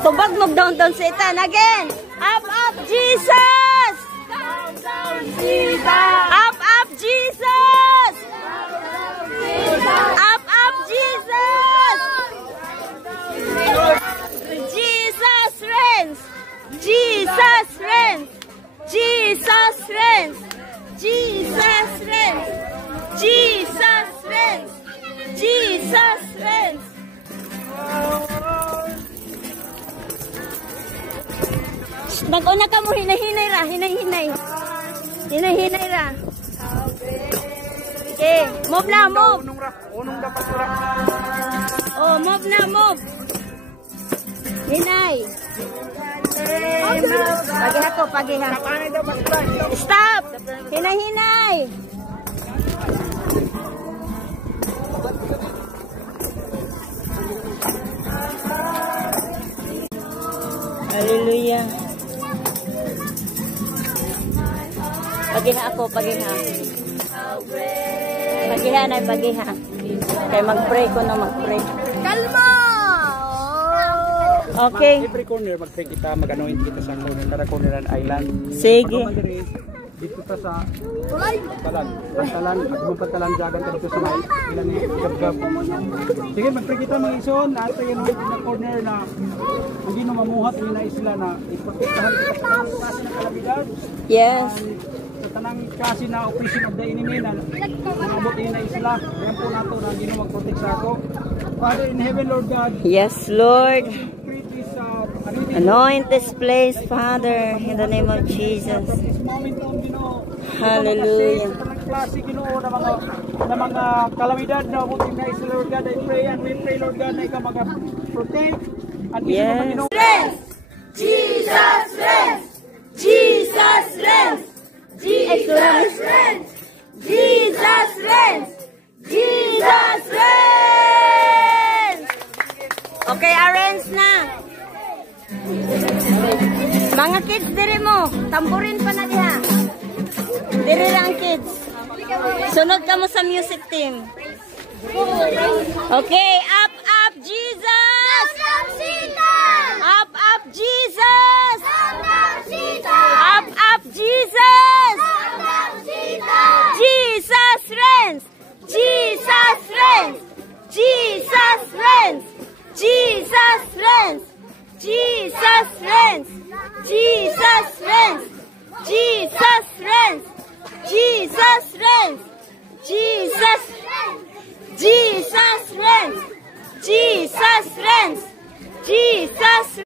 Tubag mo down Satan. Again. Up, Jesus! Down, Jesus! Up, Jesus! Up, Jesus! Jesus reigns! Jesus reigns! Jesus reigns! Jesus reigns! Jesus reigns! Jesus reigns! Nag-una ka mo, hinay-hinay ra, hinay-hinay. Hinay-hinay ra. Okay, move na, move. Unong dapat ra. Oh, move na, move. Hinay. Pagiha ko, pagiha. Stop! Hinay-hinay. Hallelujah. Pagiha ako, pagiha. Pagiha na, pagiha. Kaya mag-pray ko na, mag-pray. Kalma! Okay. Every corner, mag-pray kita, mag-anoint kita sa corner, tara corner island. Sige. Dito ta sa Pantalan, Pantalan jagan ka dito sa may ilan ni gab-gab. Sige, mag-pray kita mga ison, nato yung na corner na hindi na mamuhat na isla na iprotektahan kita sa tanang klase ng kalamidad. Yes. Sa tanang klase na operation of the enemy na nangabot na isla. Kaya po nato na hindi na mag-protect sa ako. Father in heaven, Lord God. Yes, Lord. Anoint this place, Father, in the name of Jesus. Hallelujah. Klase Ginoo na mga kalamidad na buting na isla, Lord God. I pray and we pray, Lord God, na ikaw mag-protect. Yes. Jesus reigns! Jesus reigns! Jesus reigns! Jesus reigns! Jesus reigns! Okay, arrange na. Mga kids, diri mo. Tamburin pa na diha. Diri lang kids. Sunod ka mo sa music team. Okay, up, Jesus! Up, Jesus! Up, Jesus! Jesus reigns! Jesus reigns! Jesus reigns! Jesus reigns! Jesus reigns! Jesus reigns! Jesus reigns! Jesus reigns! Jesus reigns! Jesus reigns! Jesus reigns! Jesus